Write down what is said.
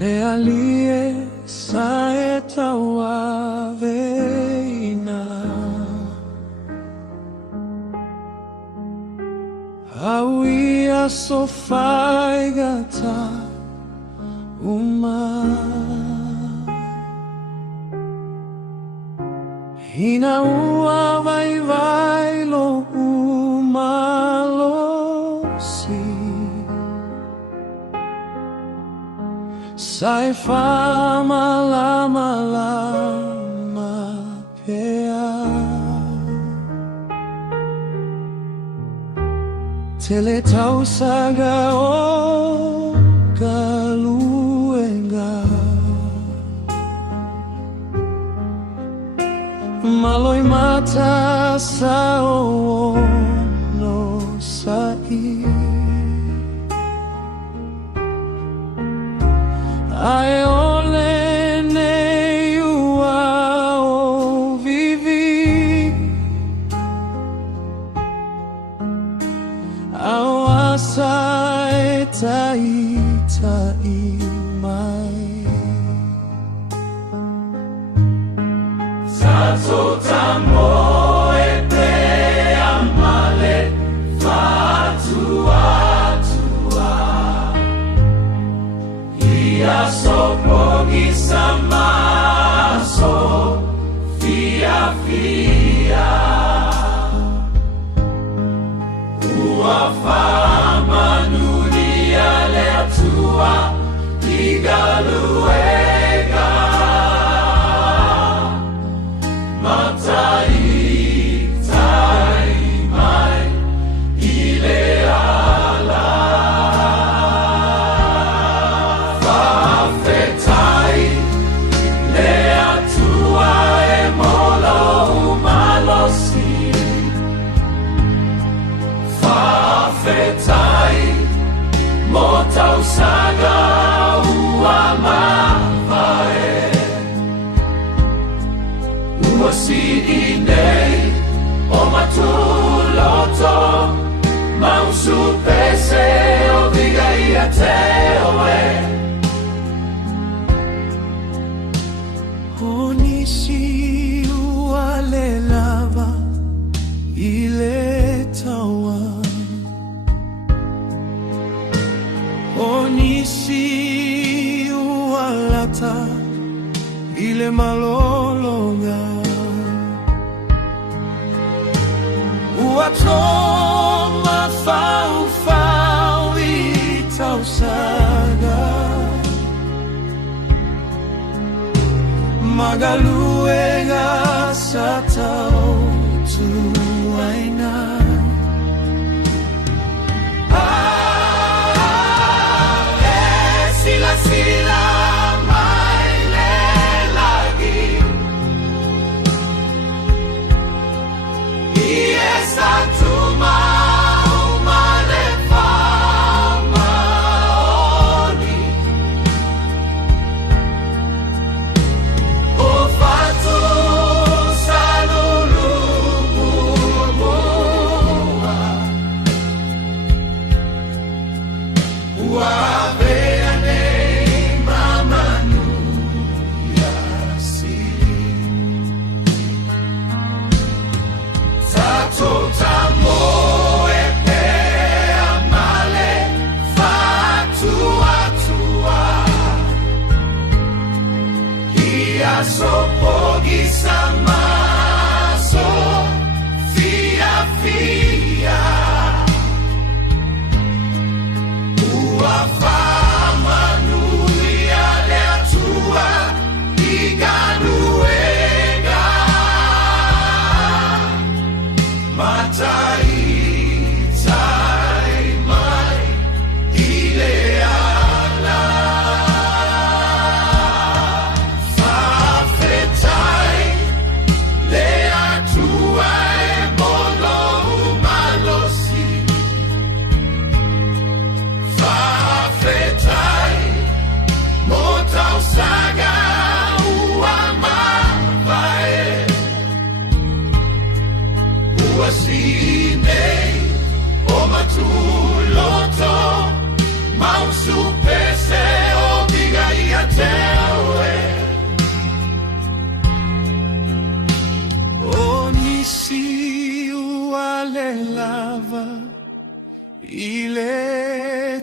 Le aliye saeta waveina Hawia sofai gata uma Hina ua vai lo umalosi Sai fama lama pea Tele tau saga o kaluenga Maloi mata sa o no sai Ai ole ne ua o vivi Au asa e tai mai Sato tambo e te amale fatua Ia sopogi samaso fia Ua fama nuria le tua igaluega Matai tai mai ile ala Fafetai le atua e molo umalosi Fafetai motau saga ua mafae Ua sidi nei o matuloto Mausu pese o viga ia te oe Onisi ua le lava ile tawa Onisi ua lata ile malolonga Ua toma fau I tau saga Magaluega sa tau tuaina Sila mai le lagi Ie satu mau male fama oni O fatu salulu murmua Ua Sopogi samaso fia Ua fama nuria le atua igaluega Matai tai mai ile ala iletawa